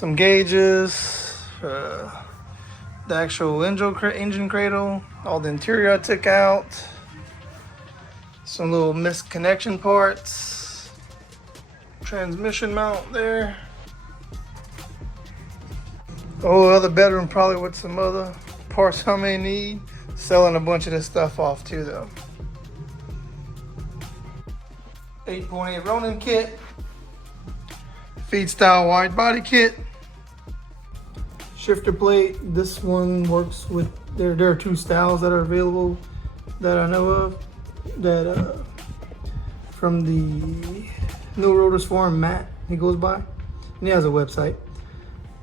some gauges, the actual engine cradle, all the interior I took out, some little misconnection parts, transmission mount there. Oh, other bedroom probably with some other parts I may need. Selling a bunch of this stuff off too though. 8.8 Ronin kit, feed style wide body kit, shifter plate. This one works with, there are two styles that are available that I know of, that from the New Rotors Forum, Matt, he goes by, and he has a website.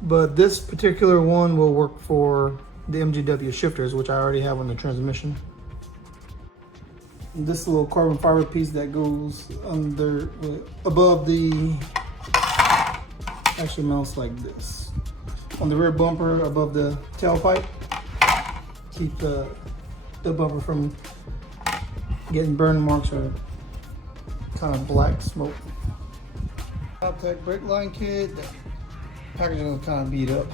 But this particular one will work for the MGW shifters, which I already have on the transmission. This little carbon fiber piece that goes under, above the, actually mounts like this, on the rear bumper above the tailpipe. Keep the bumper from getting burn marks or kind of black smoke. Tech brake line kit. The packaging was kind of beat up.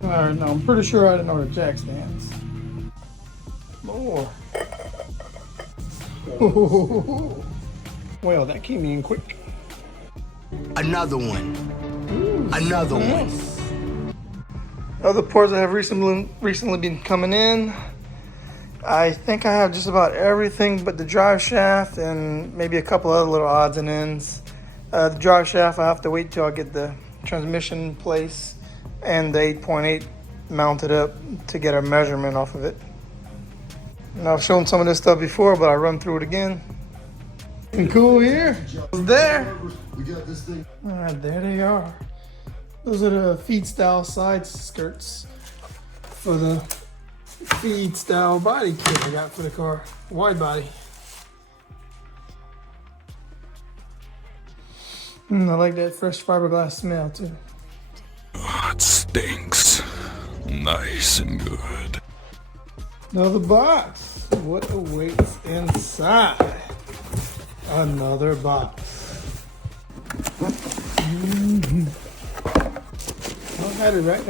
Alright, now I'm pretty sure I didn't know the jack stands. More. Well, that came in quick. Another one. Ooh, another nice one. Other parts that have recently been coming in. I think I have just about everything but the drive shaft and maybe a couple other little odds and ends. The drive shaft, I have to wait till I get the transmission in place and the 8.8 mounted up to get a measurement off of it. And I've shown some of this stuff before, but I run through it again. And cool here. There. We got this thing. All right, there they are. Those are the feed style side skirts for the feed style body kit I got for the car, wide body. I like that fresh fiberglass smell too. It stinks. Nice and good. Another box. What awaits inside? Another box. Oh, got it right.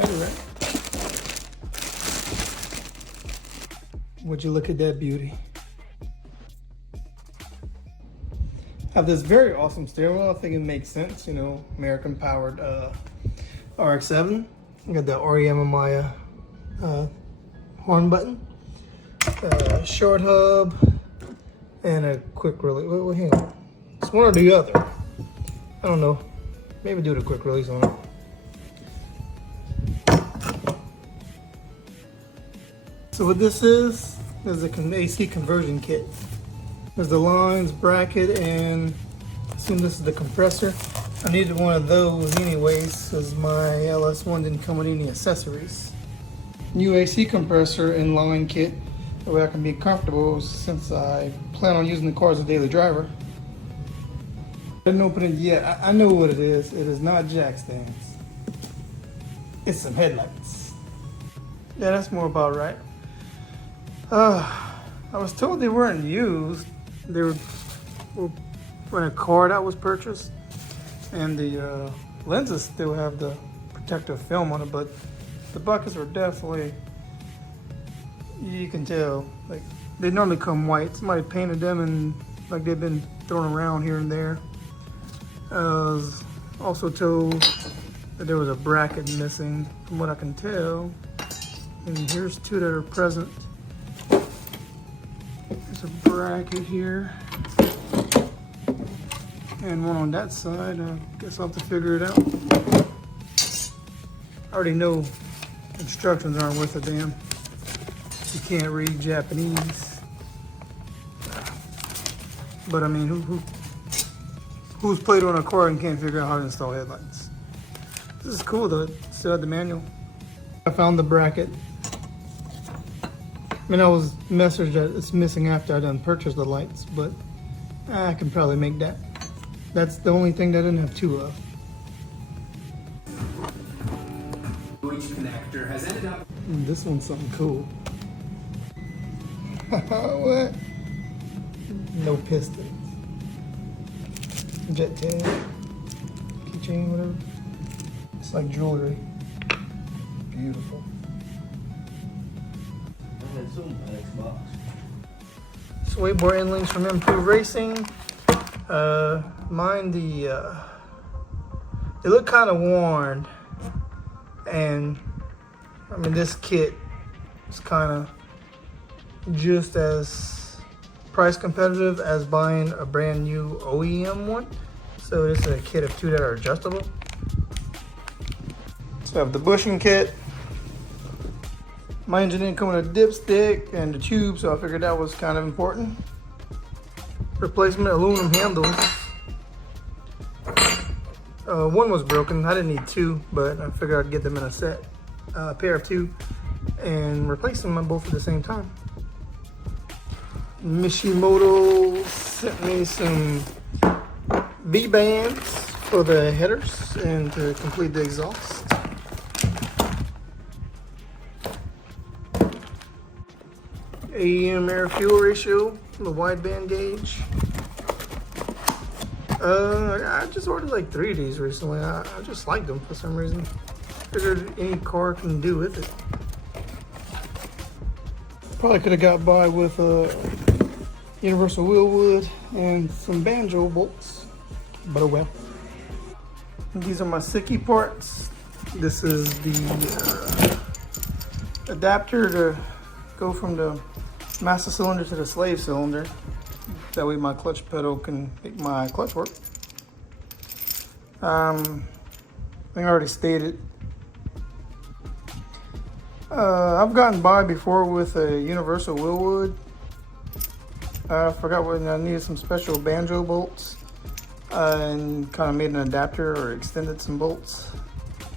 Would you look at that beauty? Have this very awesome steering wheel. I think it makes sense, you know, American powered RX-7. You got the RE Amemiya horn button, short hub, and a quick release. Well, hang on. It's one or the other. I don't know. Maybe do the quick release on it. So what this is an AC conversion kit. There's the lines, bracket, and I assume this is the compressor. I needed one of those anyways, because my LS1 didn't come with any accessories. New AC compressor and line kit, that way I can be comfortable since I plan on using the car as a daily driver. I didn't open it yet. I know what it is. It is not jack stands. It's some headlights. Yeah, that's more about right. I was told they weren't used. They were when a car that was purchased, and the lenses still have the protective film on it, but the buckets were definitely, you can tell, like they normally come white. Somebody painted them and like they've been thrown around here and there. I was also told that there was a bracket missing from what I can tell, and here's two that are present. There's a bracket here and one on that side. I guess I'll have to figure it out. I already know instructions aren't worth a damn. You can't read Japanese. But I mean, who's played on a car and can't figure out how to install headlights? This is cool though. Still had the manual. I found the bracket. I mean, I was messaged that it's missing after I done purchased the lights, but I can probably make that. That's the only thing that I didn't have two of. Which connector has ended up. This one's something cool. What? No pistons. Jet tag, keychain, whatever. It's like jewelry. Beautiful. Sway bar end links from Improved Racing. Mine, they look kind of worn, and I mean this kit is kind of just as price competitive as buying a brand new OEM one. So it's a kit of two that are adjustable. So I have the bushing kit. My engine didn't come with a dipstick and the tube, so I figured that was kind of important. Replacement aluminum handles. One was broken. I didn't need two, but I figured I'd get them in a set, a pair of two, and replace them both at the same time. Mishimoto sent me some V-bands for the headers and to complete the exhaust. AEM air fuel ratio, the wideband gauge. I just ordered like 3 of these recently. I just like them for some reason. Figured any car can do with it. Probably could have got by with a universal wheel wood and some banjo bolts, but oh well. These are my Sicky parts. This is the adapter to go from the master cylinder to the slave cylinder. That way my clutch pedal can make my clutch work. I think I already stated. I've gotten by before with a universal wheel wood. I forgot when I needed some special banjo bolts and kind of made an adapter or extended some bolts.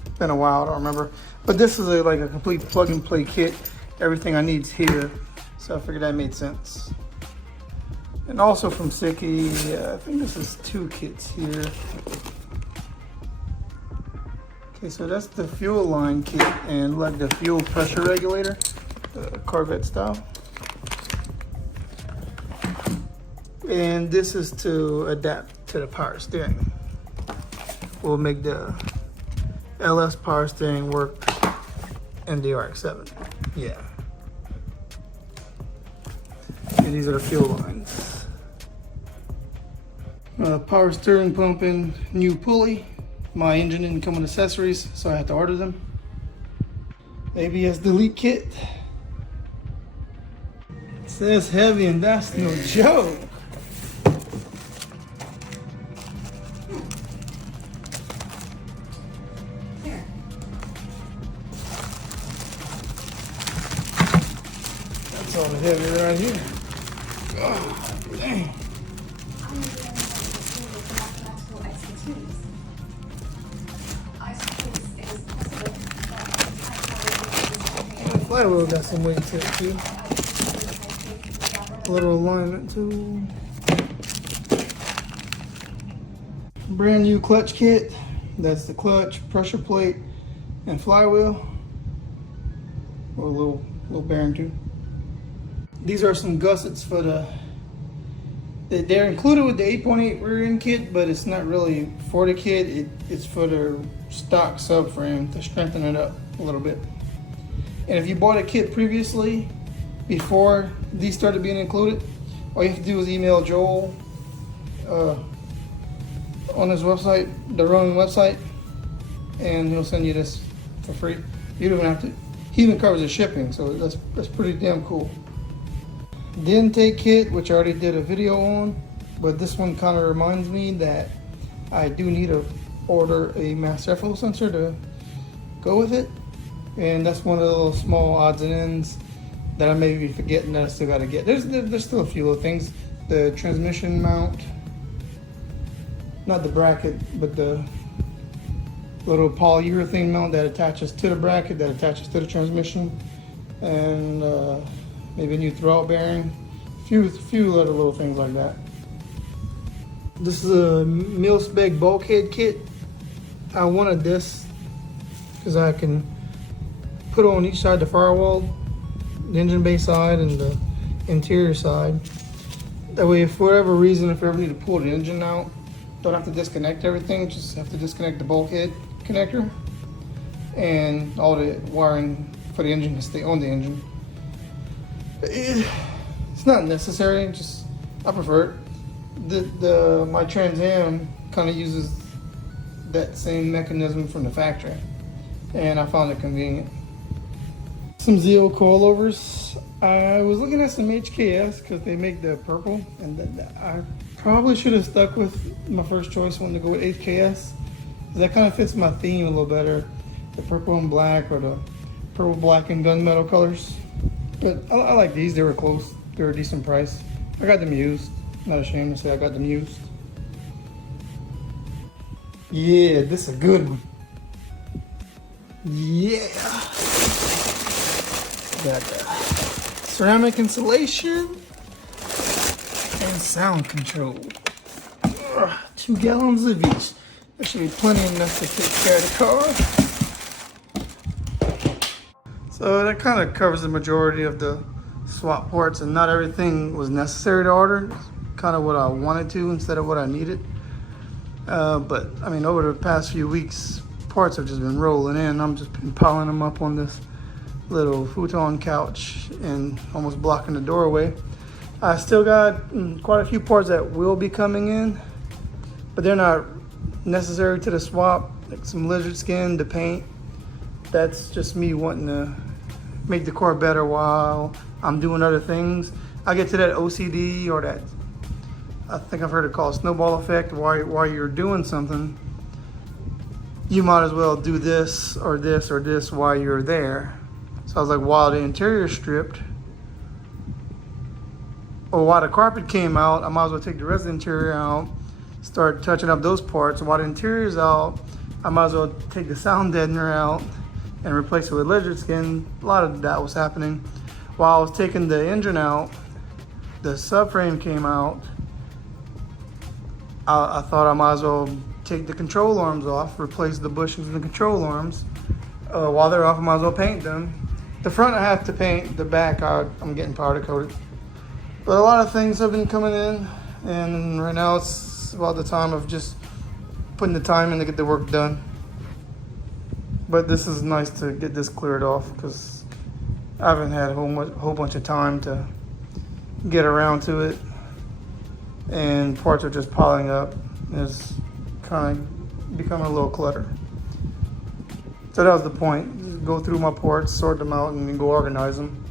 It's been a while, I don't remember. But this is like a complete plug and play kit. Everything I need is here. So I figured that made sense. And also from Sicky, I think this is 2 kits here. Okay, so that's the fuel line kit and like the fuel pressure regulator, Corvette style. And this is to adapt to the power steering. We'll make the LS power steering work in the RX-7. Yeah. And these are the fuel lines. Power steering pump and new pulley. My engine didn't come with accessories, so I had to order them. ABS delete kit. It says heavy and that's no joke. That's all the heavy right here. Oh, dang. Flywheel got some weight to it too. A little alignment tool. Brand new clutch kit. That's the clutch, pressure plate, and flywheel. Or a little bearing too. These are some gussets for they're included with the 8.8 rear end kit, but it's not really for the kit. It's for the stock subframe to strengthen it up a little bit. And if you bought a kit previously, before these started being included, all you have to do is email Joel on his website, the Ronin website, and he'll send you this for free. You don't even have to. He even covers the shipping, so that's pretty damn cool. The intake kit, which I already did a video on, but this one kind of reminds me that I do need to order a mass airflow sensor to go with it. And that's one of the little small odds and ends that I may be forgetting that I still got to get. There's still a few little things. The transmission mount, not the bracket, but the little polyurethane mount that attaches to the bracket, that attaches to the transmission, and maybe a new throwout bearing. Few other little things like that. This is a mil-spec bulkhead kit. I wanted this because I can put on each side the firewall, the engine bay side and the interior side. That way, if for whatever reason, if you ever need to pull the engine out, don't have to disconnect everything, just have to disconnect the bulkhead connector, and all the wiring for the engine can stay on the engine. It's not necessary, just I prefer it. My Trans Am kind of uses that same mechanism from the factory, and I found it convenient. Some Zeo coilovers. I was looking at some HKS because they make the purple, and I probably should have stuck with my first choice one to go with HKS. That kind of fits my theme a little better, the purple and black or the purple, black, and gunmetal colors. But I like these. They were close. They were a decent price. I got them used. Not ashamed to say I got them used. Yeah, this is a good one. Yeah. Got ceramic insulation and sound control. 2 gallons of each. There should be plenty enough to take care of the car. So that kind of covers the majority of the swap parts, and not everything was necessary to order. Kind of what I wanted to instead of what I needed. But I mean, over the past few weeks, parts have just been rolling in. I'm just been piling them up on this little futon couch and almost blocking the doorway. I still got quite a few parts that will be coming in, but they're not necessary to the swap, like some lizard skin, the paint. That's just me wanting to make the car better while I'm doing other things. I get to that OCD, or that, I think I've heard it called snowball effect, while you're doing something, you might as well do this or this or this while you're there. So I was like, while the interior stripped, or while the carpet came out, I might as well take the rest of the interior out, start touching up those parts. While the interior's out, I might as well take the sound deadener out and replace it with lizard skin. A lot of that was happening. While I was taking the engine out, the subframe came out. I thought I might as well take the control arms off, replace the bushings and the control arms. While they're off, I might as well paint them. The front I have to paint, the back I'm getting powder coated. But a lot of things have been coming in, and right now it's about the time of just putting the time in to get the work done. But this is nice to get this cleared off because I haven't had a whole bunch of time to get around to it, and parts are just piling up. It's kind of becoming a little clutter. So that was the point. Just go through my parts, sort them out, and then go organize them.